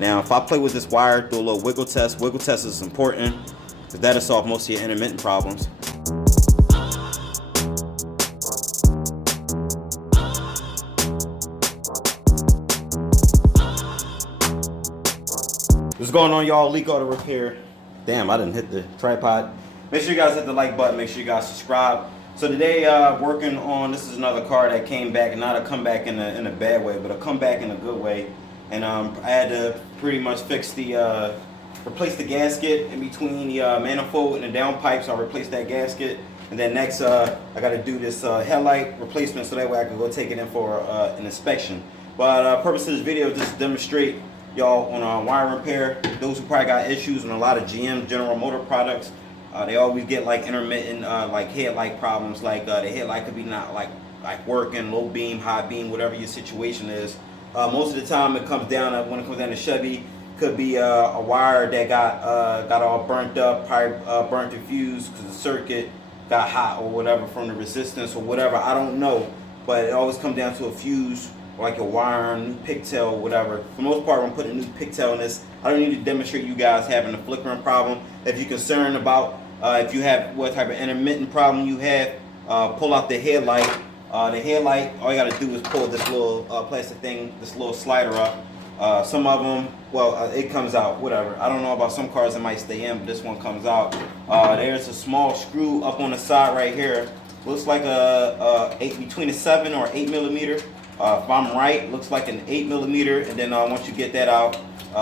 Now, if I play with this wire, do a little wiggle test. Wiggle test is important because that'll solve most of your intermittent problems. What's going on, y'all? Leekautorepair. Damn, I didn't hit the tripod. Make sure you guys hit the like button. Make sure you guys subscribe. So today, working on, this is another car that came back, and not a comeback in a bad way, but a comeback in a good way. And I had to pretty much fix the, replace the gasket in between the manifold and the downpipe. So I replaced that gasket. And then next, I got to do this headlight replacement so that way I can go take it in for an inspection. But purpose of this video is just to demonstrate y'all on wire repair. Those who probably got issues on a lot of GM General Motor products, they always get like intermittent like headlight problems. Like the headlight could be not like working, low beam, high beam, whatever your situation is. Most of the time it comes down to, when it comes down to Chevy, could be a wire that got all burnt up, probably burnt the fuse because the circuit got hot or whatever from the resistance or whatever. I don't know, but it always comes down to a fuse, like a wire, a new pigtail, whatever. For the most part, when I'm putting a new pigtail in this, I don't need to demonstrate you guys having a flickering problem. If you're concerned about if you have what type of intermittent problem you have, pull out the headlight. The headlight, all you got to do is pull this little plastic thing, this little slider up. Some of them, well, it comes out, whatever. I don't know about some cars that might stay in, but this one comes out. There's a small screw up on the side right here. Looks like between a 7 or 8 millimeter. If I'm right, looks like an 8 millimeter. And then once you get that out,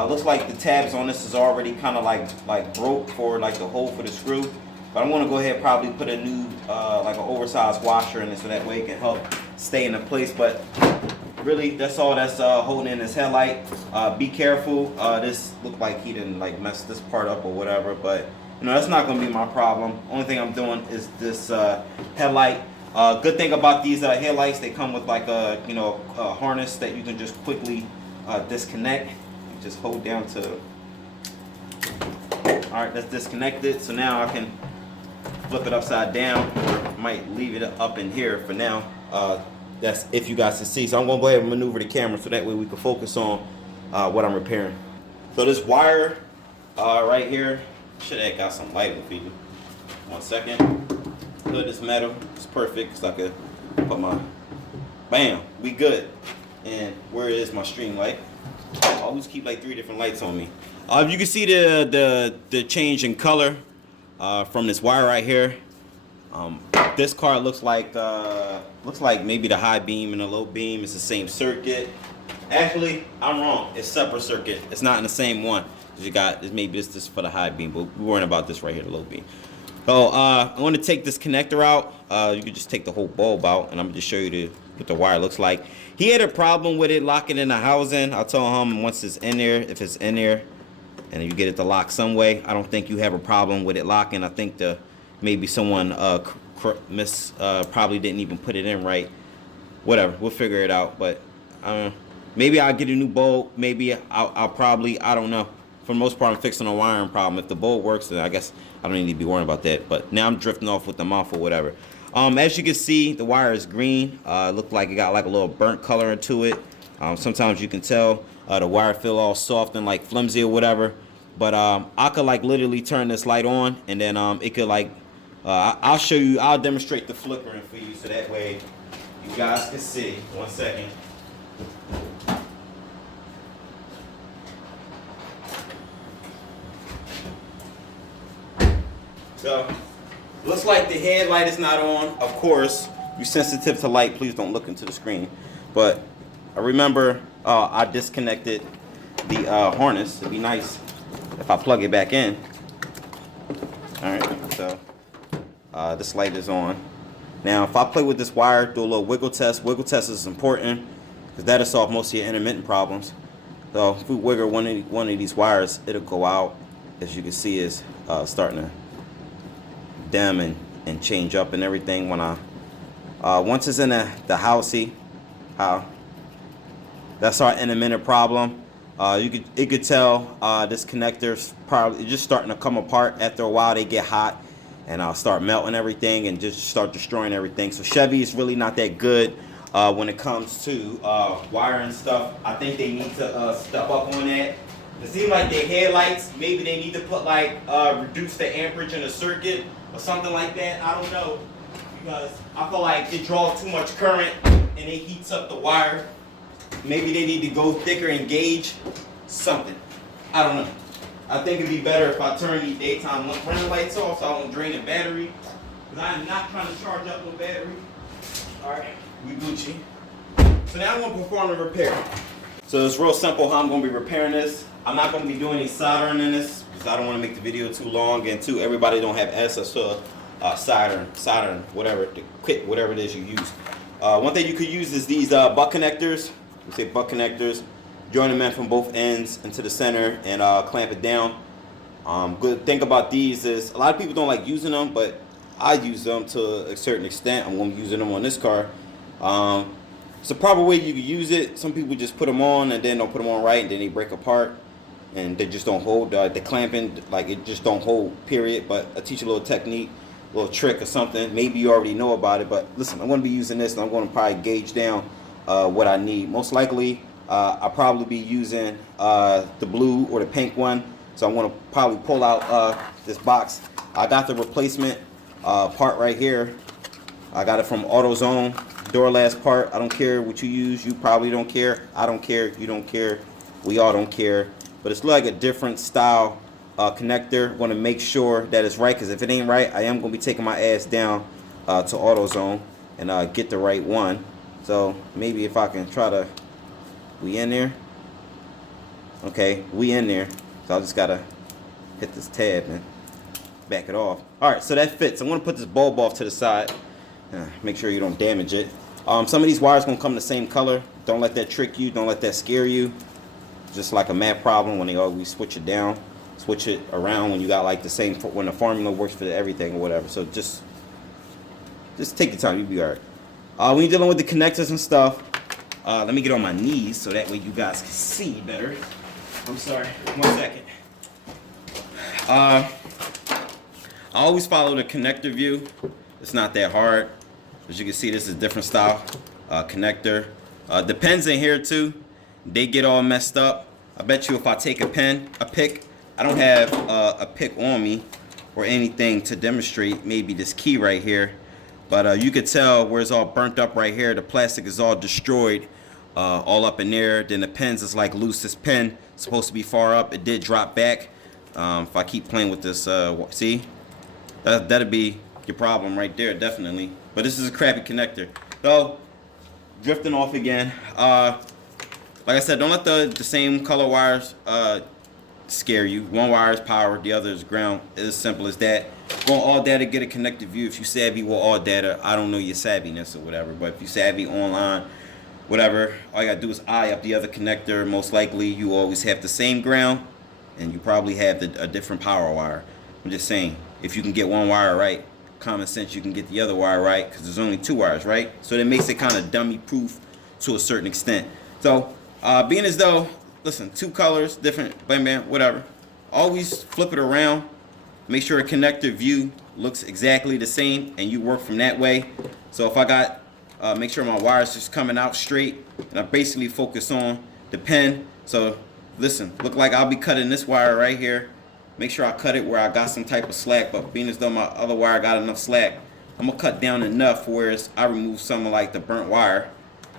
looks like the tabs on this is already kind of like broke for like the hole for the screw. But I want to go ahead and probably put a new like an oversized washer in it so that way it can help stay in the place. But really, that's all that's holding in this headlight. Be careful. This looked like he didn't like mess this part up or whatever, but you know that's not going to be my problem. Only thing I'm doing is this headlight. Good thing about these headlights, they come with like a a harness that you can just quickly disconnect. You just hold down to. All right, that's disconnected. So now I can flip it upside down, or might leave it up in here for now. That's if you guys can see. So I'm gonna go ahead and maneuver the camera so that way we can focus on what I'm repairing. So this wire right here, should have got some lighting for you. 1 second. Hood is metal. It's perfect, so I could put my, bam, we good. And where is my string light? I always keep like 3 different lights on me. You can see the change in color from this wire right here. This car looks like maybe the high beam and the low beam is the same circuit. Actually, I'm wrong. It's separate circuit. It's not in the same one. You got maybe this is for the high beam, but we're worrying about this right here, the low beam. So I want to take this connector out. You can just take the whole bulb out, and I'm gonna just show you what the wire looks like. He had a problem with it locking in the housing. I told him once it's in there, if it's in there, and you get it to lock some way, I don't think you have a problem with it locking. I think maybe someone probably didn't even put it in right. Whatever, we'll figure it out. But maybe I'll get a new bulb. Maybe I'll probably, I don't know. For the most part, I'm fixing a wiring problem. If the bulb works, then I guess I don't need to be worrying about that. But now I'm drifting off with the mouth or whatever. As you can see, the wire is green. Looked like it got like a little burnt color into it. Sometimes you can tell the wire feel all soft and like flimsy or whatever. But I could like literally turn this light on, and then it could like I'll show you. I'll demonstrate the flickering for you so that way you guys can see. 1 second. So looks like the headlight is not on. Of course, you're sensitive to light. Please don't look into the screen. But I remember I disconnected the harness. It'd be nice if I plug it back in. All right, so this light is on. Now, if I play with this wire, do a little wiggle test. Wiggle test is important because that'll solve most of your intermittent problems. So if we wiggle one of these wires, it'll go out. As you can see, is starting to dim and change up and everything. When once it's in the housey, that's our intermittent problem. It could tell this connector's probably just starting to come apart. After a while, they get hot and I'll start melting everything and just start destroying everything. So Chevy is really not that good when it comes to wiring stuff. I think they need to step up on that. It seems like their headlights, maybe they need to put like reduce the amperage in the circuit or something like that. I don't know, because I feel like it draws too much current and it heats up the wire. Maybe they need to go thicker and gauge something. I don't know. I think it'd be better if I turn these daytime running lights off so I don't drain the battery. Because I am not trying to charge up the battery. Alright, we Gucci. So now I'm going to perform the repair. So it's real simple how I'm going to be repairing this. I'm not going to be doing any soldering in this because I don't want to make the video too long, and two, everybody don't have access to soldering, whatever, the kit, whatever it is you use. One thing you could use is these butt connectors. We say butt connectors. Join them in from both ends into the center and clamp it down. Good thing about these is a lot of people don't like using them, but I use them to a certain extent. I'm going to be using them on this car. It's a proper way you can use it. Some people just put them on and then don't put them on right, and then they break apart and they just don't hold. The clamping, like, it just don't hold, period. But I teach you a little technique, a little trick or something. Maybe you already know about it, but listen, I'm going to be using this and I'm going to probably gauge down what I need. Most likely I'll probably be using the blue or the pink one. So I'm going to probably pull out this box. I got the replacement part right here. I got it from AutoZone. Door last part. I don't care what you use. You probably don't care. I don't care. You don't care. We all don't care. But it's like a different style connector. Want to make sure that it's right, because if it ain't right, I am going to be taking my ass down to AutoZone and get the right one. So maybe if I can try to, we in there? Okay, we in there. So I just gotta hit this tab and back it off. Alright, so that fits. I'm gonna put this bulb off to the side. Make sure you don't damage it. Some of these wires gonna come the same color. Don't let that trick you. Don't let that scare you. Just like a math problem when they always switch it down, switch it around when you got like the same, when the formula works for everything or whatever. So just take your time. You'll be alright. When you're dealing with the connectors and stuff, let me get on my knees so that way you guys can see better. I'm sorry. 1 second. I always follow the connector view. It's not that hard. As you can see, this is a different style connector. Depends in here too. They get all messed up. I bet you if I take a pick, I don't have a pick on me or anything to demonstrate. Maybe this key right here. But you could tell where it's all burnt up right here. The plastic is all destroyed, all up in there. Then the pins is like loose. This pin is supposed to be far up. It did drop back. If I keep playing with this, see? That'd be your problem right there, definitely. But this is a crappy connector. So, drifting off again. Like I said, don't let the same color wires scare you. One wire is power, the other is ground. It's as simple as that. Go on All Data, get a connected view. If you savvy with All Data, I don't know your savviness or whatever, but if you savvy online, whatever, all you gotta do is eye up the other connector. Most likely you always have the same ground, and you probably have a different power wire. I'm just saying, if you can get one wire right, common sense, you can get the other wire right, because there's only 2 wires, right? So that makes it kind of dummy proof to a certain extent. So being as though, listen, 2 colors, different, bam bam, whatever, always flip it around. Make sure a connector view looks exactly the same, and you work from that way. So if I got, make sure my wires just coming out straight, and I basically focus on the pen. So listen, look like I'll be cutting this wire right here. Make sure I cut it where I got some type of slack, but being as though my other wire got enough slack, I'm gonna cut down enough whereas I remove some of like the burnt wire.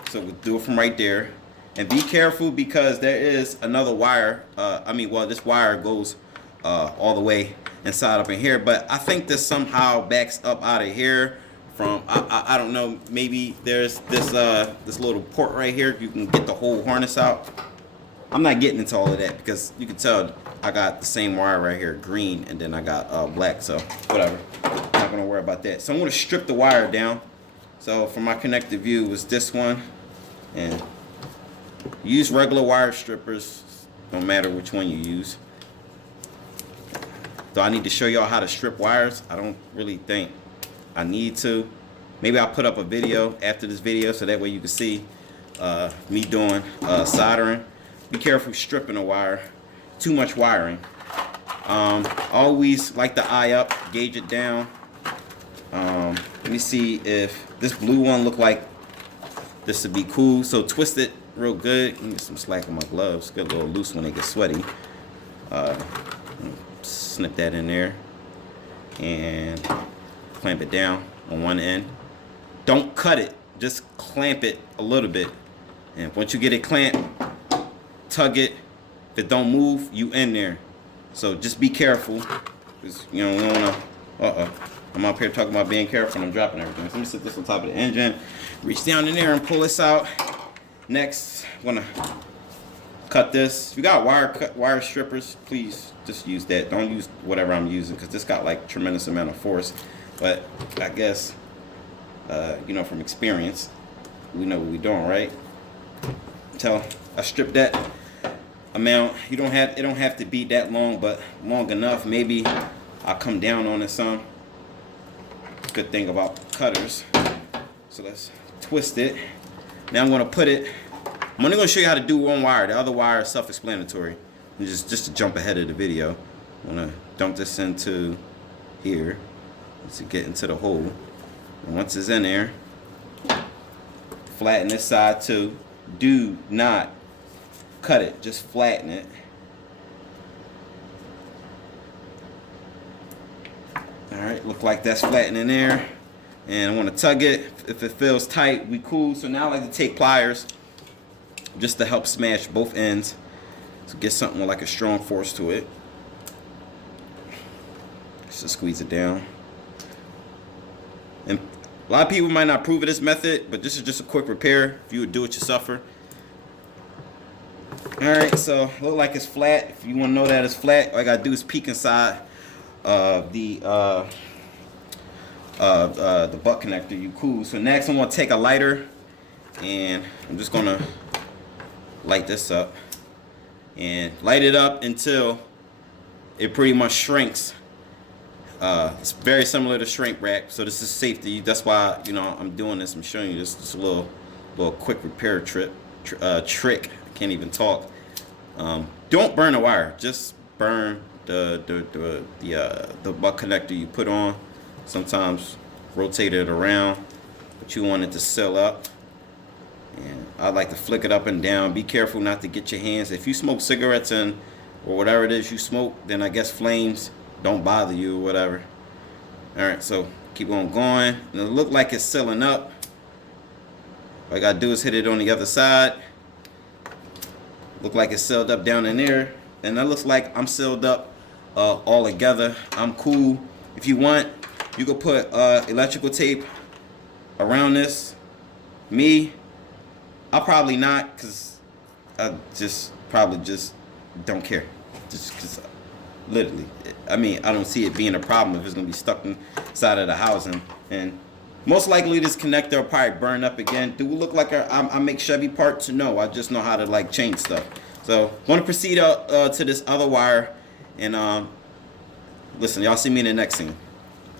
So we'll do it from right there. And be careful, because there is another wire. This wire goes all the way inside up in here, but I think this somehow backs up out of here from, I don't know, maybe there's this little port right here. You can get the whole harness out. I'm not getting into all of that because you can tell I got the same wire right here, green, and then I got black, so whatever. Not gonna worry about that. So I'm gonna strip the wire down. So for my connected view was this one, and use regular wire strippers, no matter which one you use. Do I need to show y'all how to strip wires? I don't really think I need to. Maybe I'll put up a video after this video so that way you can see me doing soldering. Be careful stripping a wire. Too much wiring. Always like the eye up, gauge it down. Let me see if this blue one look like this would be cool. So twist it real good. Let me get some slack on my gloves. Get a little loose when they get sweaty. Snip that in there and clamp it down on one end. Don't cut it, just clamp it a little bit. And once you get it clamped, tug it. If it don't move, you in there. So just be careful, because you know, we don't wanna, I'm up here talking about being careful and I'm dropping everything. So let me set this on top of the engine, reach down in there and pull this out. Next, I'm gonna cut this. If you got wire strippers, please just use that. Don't use whatever I'm using, because this got like tremendous amount of force. But I guess, you know, from experience, we know what we're doing, right? So I stripped that amount. It don't have to be that long, but long enough. Maybe I'll come down on it some. Good thing about cutters. So let's twist it. Now I'm gonna put it. I'm only gonna show you how to do one wire. The other wire is self-explanatory. Just to jump ahead of the video, I'm gonna dump this into here to get into the hole. And once it's in there, flatten this side too. Do not cut it, just flatten it. Alright, look like that's flattening there. And I want to tug it. If it feels tight, we cool. So now I like to take pliers just to help smash both ends. So get something with like a strong force to it. Just to squeeze it down. And a lot of people might not approve of this method, but this is just a quick repair. If you would do it yourself. Alright, so look like it's flat. If you want to know that it's flat, all I gotta do is peek inside the butt connector. You cool. So next I'm gonna take a lighter and I'm just gonna light this up and light it up until it pretty much shrinks. It's very similar to shrink wrap, so this is safety. That's why, you know, I'm doing this. I'm showing you this just a little quick repair trick. I can't even talk. Don't burn the wire. Just burn the butt connector you put on. Sometimes rotate it around, but you want it to seal up. And I like to flick it up and down. Be careful not to get your hands. If you smoke cigarettes or whatever it is you smoke, then I guess flames don't bother you or whatever. Alright, so keep on going. And it look like it's sealing up. All I gotta do is hit it on the other side. Look like it's sealed up down in there. And that looks like I'm sealed up all together. I'm cool. If you want, you could put electrical tape around this. Me, I'll probably not, because I probably just don't care. Just because, literally, I mean, I don't see it being a problem if it's going to be stuck inside of the housing. And most likely this connector will probably burn up again. Do we look like I make Chevy parts? No, I just know how to like change stuff. So I'm going to proceed to this other wire. And listen, y'all see me in the next scene.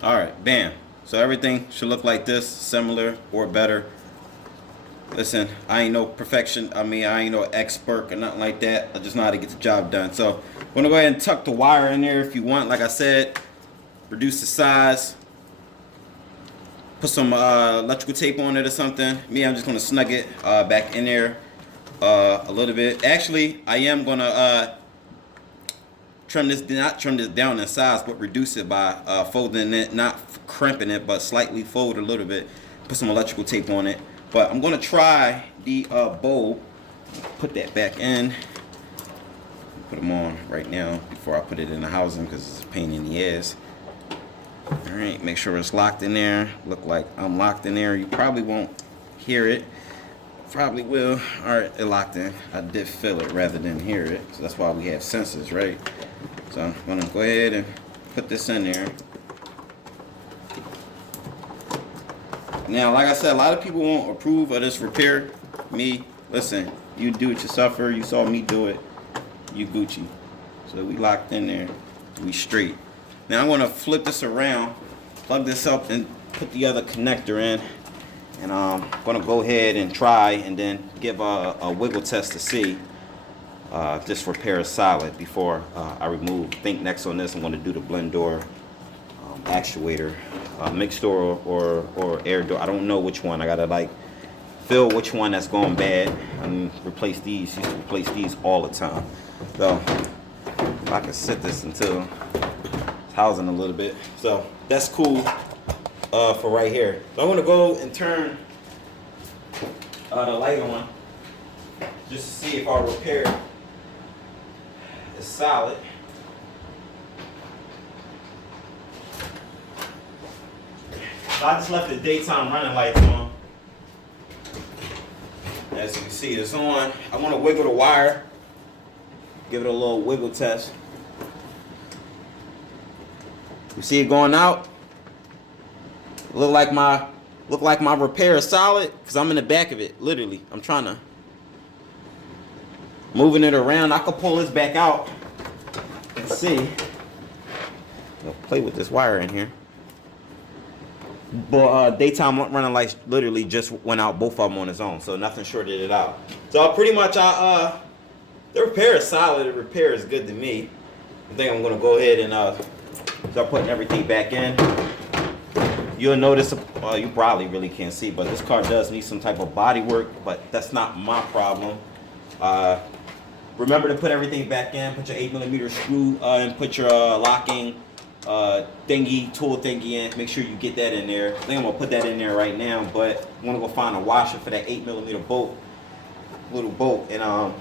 Alright, bam. So everything should look like this, similar or better. Listen, I ain't no perfection. I mean, I ain't no expert or nothing like that. I just know how to get the job done. So I'm gonna go ahead and tuck the wire in there if you want. Like I said, reduce the size. Put some electrical tape on it or something. Me, I'm just gonna snug it back in there a little bit. Actually, I am gonna not trim this down in size, but reduce it by folding it, not crimping it, but slightly fold a little bit. Put some electrical tape on it. But I'm gonna try the bowl. Put that back in. Put them on right now before I put it in the housing, because it's a pain in the ass. All right, make sure it's locked in there. Look like I'm locked in there. You probably won't hear it. Probably will. All right, it locked in. I did feel it rather than hear it, so that's why we have sensors, right? So I'm gonna go ahead and put this in there. Now, like I said, a lot of people won't approve of this repair. Me, listen, you do it yourself. You saw me do it. You Gucci. So we locked in there. We straight. Now I'm gonna flip this around, plug this up, and put the other connector in. And I'm gonna go ahead and try and then give a wiggle test to see if this repair is solid before I remove. I think next on this I'm gonna do the blend door actuator, mixed door or air door. I don't know which one. I gotta like feel which one that's going bad and replace these. Used to replace these all the time. So if I can sit this until it's housing a little bit. So that's cool for right here. So I'm gonna go and turn the light on just to see if our repair is solid. So I just left the daytime running lights on. As you can see, it's on. I want to wiggle the wire, give it a little wiggle test. You see it going out? Look like my repair is solid because I'm in the back of it. Literally, I'm trying to moving it around. I could pull this back out and see. I'll play with this wire in here. But daytime running lights literally just went out, both of them on its own, so nothing shorted it out. So pretty much, the repair is solid. The repair is good to me. I think I'm gonna go ahead and start putting everything back in. You'll notice, you probably really can't see, but this car does need some type of body work, but that's not my problem. Remember to put everything back in. Put your 8mm screw and put your locking tool thingy in. Make sure you get that in there. I think I'm gonna put that in there right now, but I'm gonna go find a washer for that 8mm little bolt, and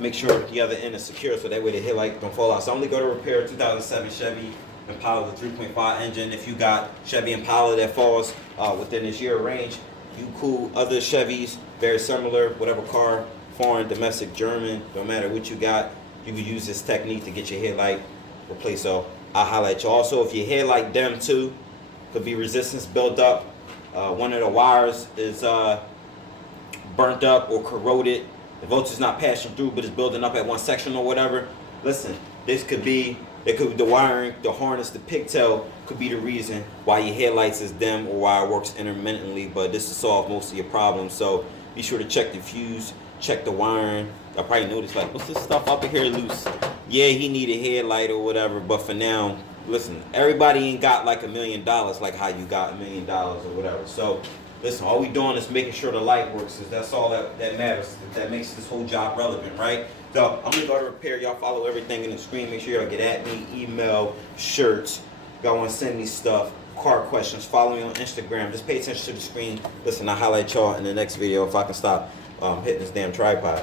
make sure the other end is secure so that way the headlight don't fall out. So I'm gonna go to repair 2007 Chevy Impala, the 3.5 engine. If you got Chevy Impala that falls within this year range, you cool. Other Chevys, very similar, whatever car, foreign, domestic, German, no matter what you got, you can use this technique to get your headlight replaced. So I'll highlight you. Also, if your headlight dim too, could be resistance built up. One of the wires is burnt up or corroded. The voltage is not passing through, but it's building up at one section or whatever. Listen, this could be, the wiring, the harness, the pigtail could be the reason why your headlights is dim or why it works intermittently, but this will solve most of your problems. So be sure to check the fuse, check the wiring. I probably noticed, like, what's this stuff up in here loose? Yeah, he need a headlight or whatever, but for now, listen, everybody ain't got like $1 million like how you got $1 million or whatever. So listen, all we doing is making sure the light works, because that's all that matters. That makes this whole job relevant, right? So I'm gonna go to repair. Y'all follow everything in the screen. Make sure y'all get at me, email, shirts. Y'all wanna send me stuff, car questions, follow me on Instagram. Just pay attention to the screen. Listen, I'll highlight y'all in the next video if I can stop hitting this damn tripod.